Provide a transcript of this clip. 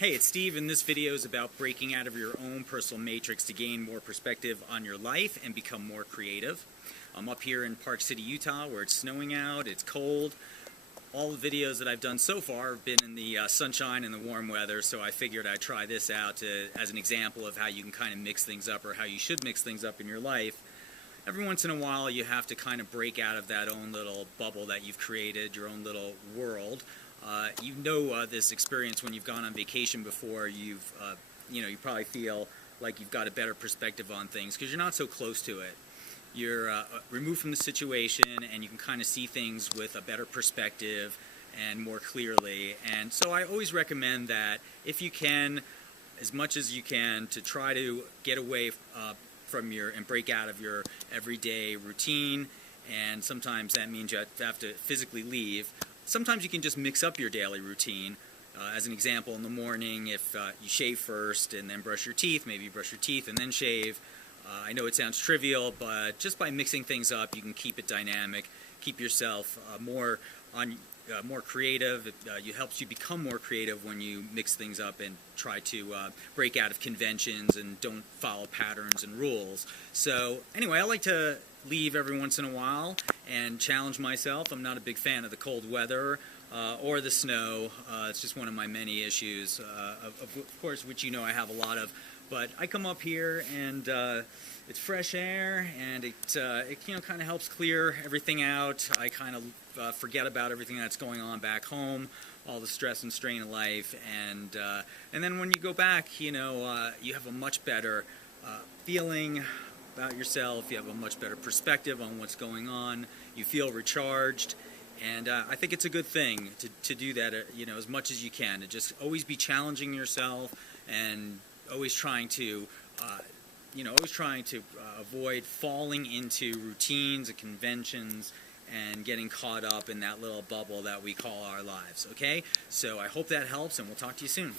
Hey, it's Steve, and this video is about breaking out of your own personal matrix to gain more perspective on your life and become more creative. I'm up here in Park City, Utah, where it's snowing out, it's cold. All the videos that I've done so far have been in the sunshine and the warm weather, so I figured I'd try this out as an example of how you can kind of mix things up, or how you should mix things up in your life. Every once in a while you have to kind of break out of that own little bubble that you've created, your own little world. You know this experience when you've gone on vacation before. You probably feel like you've got a better perspective on things because you're not so close to it. You're removed from the situation and you can kind of see things with a better perspective and more clearly. And so I always recommend that if you can, as much as you can, to try to get away from and break out of your everyday routine. And sometimes that means you have to physically leave. Sometimes you can just mix up your daily routine. As an example, in the morning, if you shave first and then brush your teeth, maybe you brush your teeth and then shave. I know it sounds trivial, but just by mixing things up, you can keep it dynamic, keep yourself more creative. It helps you become more creative when you mix things up and try to break out of conventions and don't follow patterns and rules. So anyway, I like to leave every once in a while and challenge myself. I'm not a big fan of the cold weather or the snow. It's just one of my many issues, of course, which you know I have a lot of. But I come up here and it's fresh air, and it kind of helps clear everything out. I kind of forget about everything that's going on back home, all the stress and strain of life, and then when you go back, you have a much better feeling about yourself. You have a much better perspective on what's going on. You feel recharged, and I think it's a good thing to do that. As much as you can, to just always be challenging yourself and always trying to avoid falling into routines and conventions and getting caught up in that little bubble that we call our lives. Okay, so I hope that helps, and we'll talk to you soon.